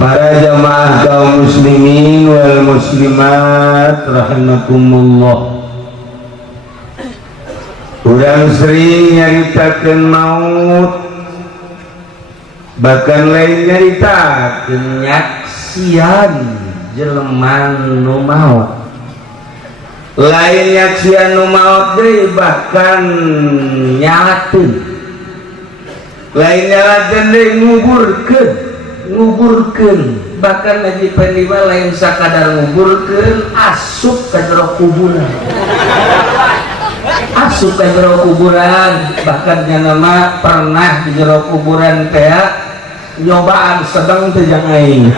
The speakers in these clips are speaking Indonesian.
Para jamaah kaum muslimin wal muslimat rahimakumullah. Urang sering nyaritakeun maut, bahkan lain nyaritakeun nyaksian jelema nu maut. Lain nyaksian nu maut deui bahkan nyalakeun. Lain nyalakeun deui nguburkeun, bahkan Nabi Pandima lain sakadar nguburkeun, asup ka jero kuburan. Asup ka jero kuburan, bahkan nama pernah di jero kuburan teh nyobaan sedang teh jang aing.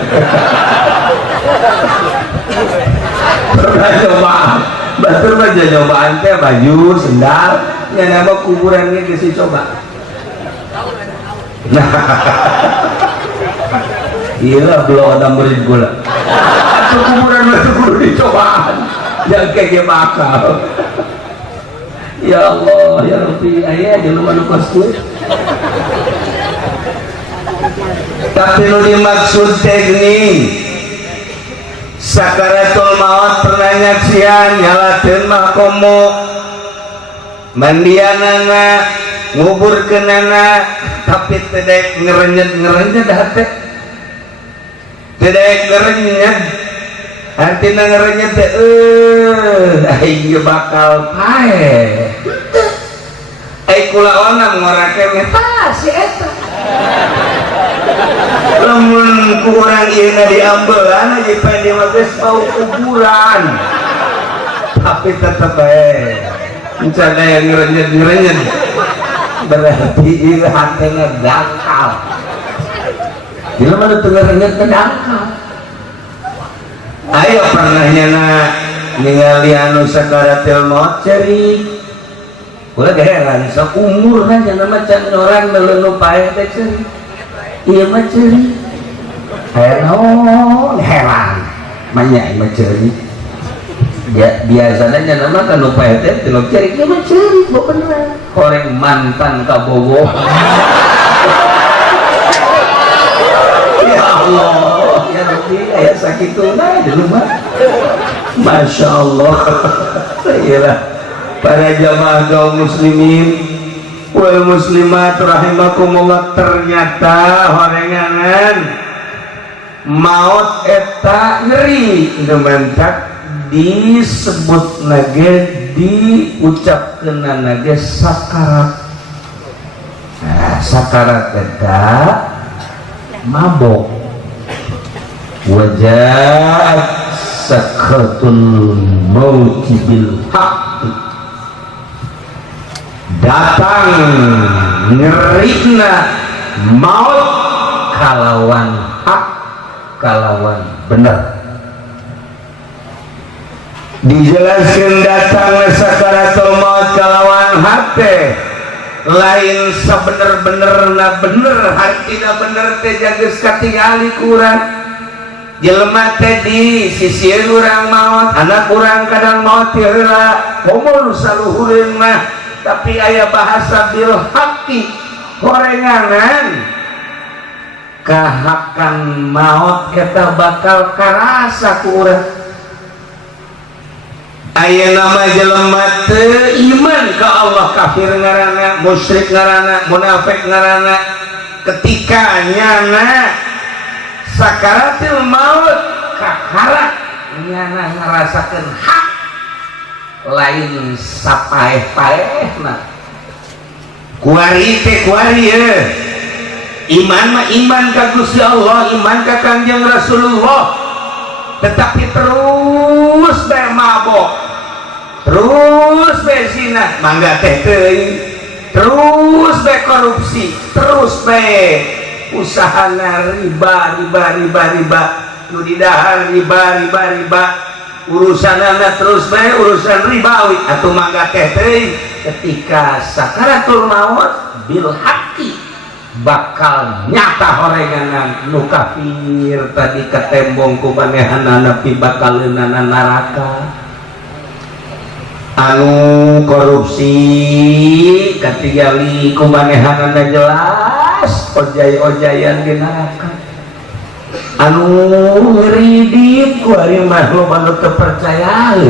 Pernah nyobaan, batur mah nyobaan teh baju, sendal, nya nama kuburan ge geus coba. Iya belum ada murid gula. Kuburan itu kudu dicobaan, jangan kayak bakal. Ya Allah, ya Rabbi, ayah jangan lupa lupa kuat. Tapi lu dimaksud teknik sakaratul maut pernah nyaksian nyalakeun mah komo mandianana nguburkeunana tapi tedek ngerenyet hate. Tidak ngerenyet, artinya ngerenyet ayo bakal pae. Kulaona ngorakeun si eta. Lamun kurang ieu na diambelan aja pade mah geus bau kuburan. Tapi tetep bae. Encan aya ngerenyet. Berarti ieu hatena dangkal. Bila mana tengernya kedangkal. Ayo pernahnya ningali anu sakaratul maut ceri. Ulah heran saumur kan nama can orang nu paeh teh ceri. Ieu mah ceri. Heran. Manya mah ceri. Ya biasanya nama kan nu paeh teh teu ceri ieu mah ceri bener. Koreng mantan kabogoh. Allah, ya Rabbi, ayat sakit tunai di rumah. Masya Allah. Iyalah para jamaah kaum muslimin wal muslimat rahimakumullah, ternyata horengangan maut eta ngeri gementak disebut nage diucapkeun nage sakarat. Nah, sakarat eta mabok wajaat sakatul mauti bil haqq, datang ngerina maut kalawan hak, kalawan benar. Dijelaskan datang sakaratul maut kalawan hati lain sebener-bener na bener, hartina bener teh jageus katingali kurang. Jelema teh di sisieun urang maut, anak urang kadang maut teh heula, komo saluhureun mah, tapi aya bahasa bil haqqi, horenganan kahakan maut kita bakal karasa ku urang. Aya nama jelema teu iman ka Allah, kafir ngaranna, musyrik ngaranna, munafik ngaranna, ketika nyana sakaratul maut kakarak nyana ngarasakeun hak lain sapaeh-paehna. Kuari teh kuari ye. Iman mah iman ka Gusti Allah, iman ka Kanjeng Rasulullah. Tetapi terus bae mabok, terus bae zina, mangga teh teuing, terus bae korupsi, terus bae usahana riba, nu didahar riba, urusanana terus bae urusan ribawi, atuh mangga teh teuing. Ketika sakaratul maut bil haqqi bakal nyata horenganan nu kafir tadi ketembong ku manehanana pi bakaleunana neraka, anu korupsi katigali ku manehanana jelas ojay-ojayan di neraka. anu ridit ku ari mah lo anu kepercayaan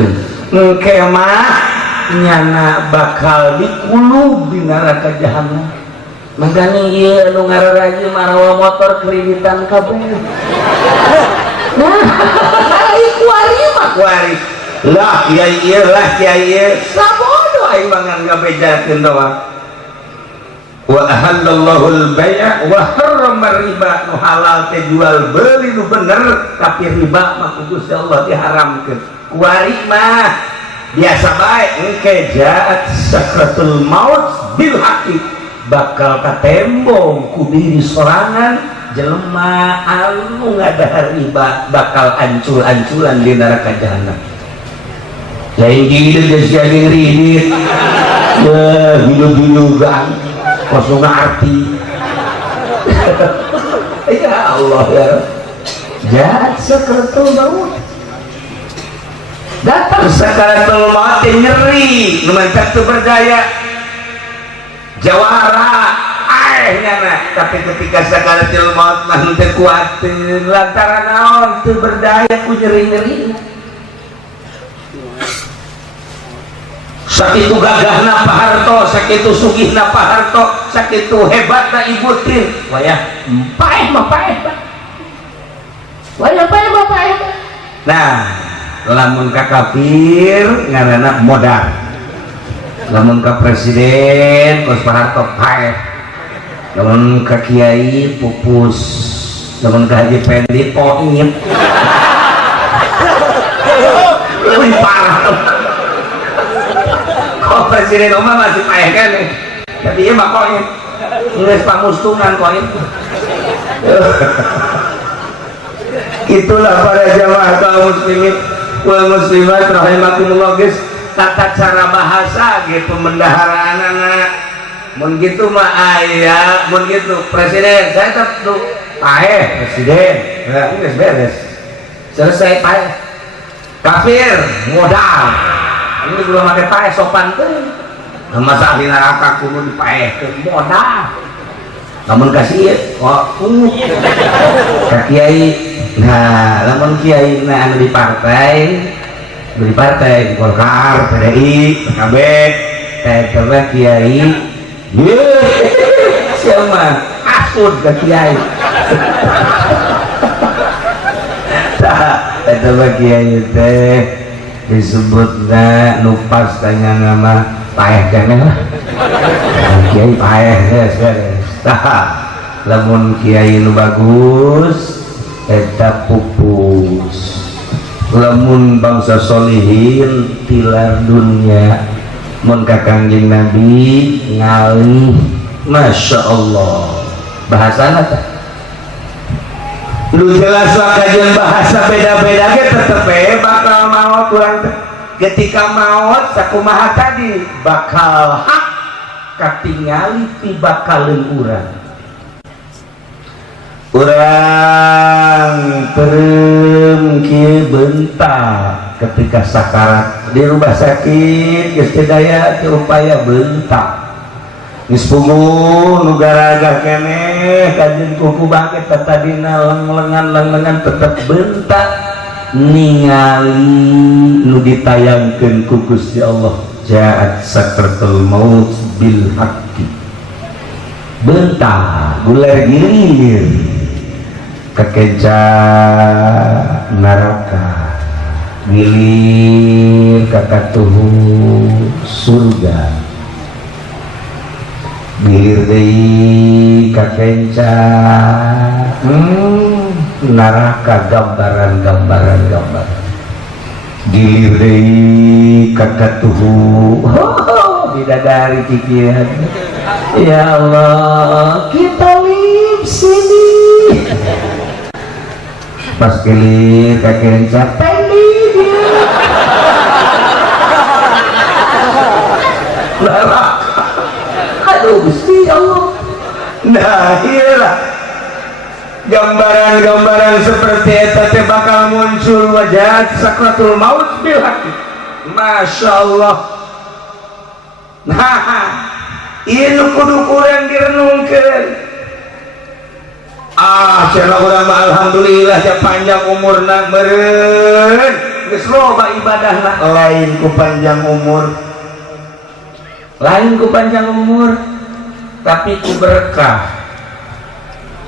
engke mah nyana bakal dikulub di neraka jahanam. Magani ieu anu ngararaji marawa motor kreditan kabeh. Nah, iku ari mah kuari. Lah kiai ieu lah kiai ieu. Sabodo aing mangan ngabejakeun doang. Wa ahallallahu al-bay' wa harrama riba, nu halal teh jual beli nu bener, tapi riba mah Gusti Allah diharamkeun. Kuari mah biasa bae engke jaat sakratul maut bil haqqi, bakal katembong ku diri sorangan jelema anu ngadahar riba bakal ancul-anculan di neraka jahanam. Lain kieu geus jadi ridit. Ya hidup-hidupan kosong arti. Ya Allah ya. Jaat sakratul maut. Datang sakaratul maut nyeri, numantak tu berdaya. Jawara aehnya nah, tapi ketika sakaratul maut mah teu kuatin lantaran naon teu berdaya ku nyeri-nyeri. Sakitu gagahna Pak Harto, sakitu sugihna Pak Harto, sakitu hebatna Ibu Trin. Wayah paeh mah paeh. Wayah paeh mah paeh. Nah, lamun ka kafir ngaranna modal. Lamun ka presiden kos Pak Harto paeh. Lamun ka kiai pupus. Lamun ka Haji Pendi poin. Lebih parah. Oh presiden Oma masih payah kan nih, tapi iya mah koin, nulis pamustungan koin. Itulah para jamaah kaum muslimin wal muslimat rahimakumullah guys, tata cara bahasa gitu pemendaharaan anak. Mun gitu mah aya, mun gitu presiden saya tetap tuh payah presiden, ya ini beres, selesai payah. Kafir modal. Ini belum ada paeh sopan tuh. Masa di neraka kudu dipaeh teh modal. Namun kasih kok ka kiai. Nah, lamun kiai na anu di partai Golkar, PDI, PKB, teh kiai. Ye. Siapa? Asud ka kiai. Tah, teh kiai teh disebutnya nupas tanya nama paeh kene lah. Kiai paeh beres. Tah, lamun kiai nu bagus eta pupus. Lamun bangsa solihin tilar dunia mun ka Kangjeng Nabi ngalih. Masya Allah bahasana teh lu jelas kajian bahasa beda-beda ge tetep bakal maut urang teh. Ketika maut sakumaha tadi bakal hak katingali ti bakaleun urang. Urang teureum kieu bentak ketika sakarat di rumah sakit geus teu daya teu upaya bentak. Geus punguh nu garagah keneh kajeun kuku bangkit tadina lengan tetep bentak ningali nu ditayangkeun ku Gusti Allah jaat sakratul maut bil haqqi. Bentak guler gilir kekenca neraka, gilir kakatuhu surga, gilir deui kakenca neraka gambaran gilir deui kakatuhu bidadari cikian. Ya Allah kita lip sini pas gilir kakenca pendi neraka. Aduh Gusti Allah. Nah iyalah gambaran-gambaran seperti eta teh bakal muncul wajah sakratul maut bil haqqi. Masya Allah. Nah ieu kudu kurang direnungkeun. Cenah urang mah alhamdulillah ya panjang umurna meureun geus loba ibadahna lain ku panjang umur tapi ku berkah.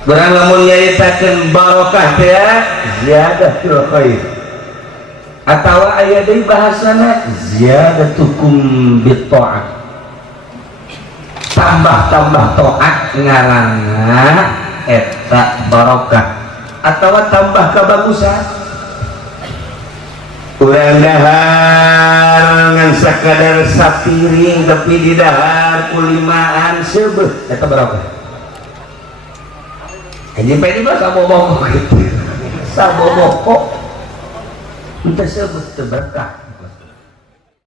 Berang lamun nyaritakeun barokah teh ziyadatul khair atawa aya deui bahasana ziyadatukum bitta'ah, tambah taat ngaranna eta barokah atawa tambah kebagusan. Urang dahar ngan sakadar sapiring tapi di dahar kulimaan seubeuh eta barokah. Anjing pedi mah sabobok gitu. Sabobok kok. Entah sebut berkah.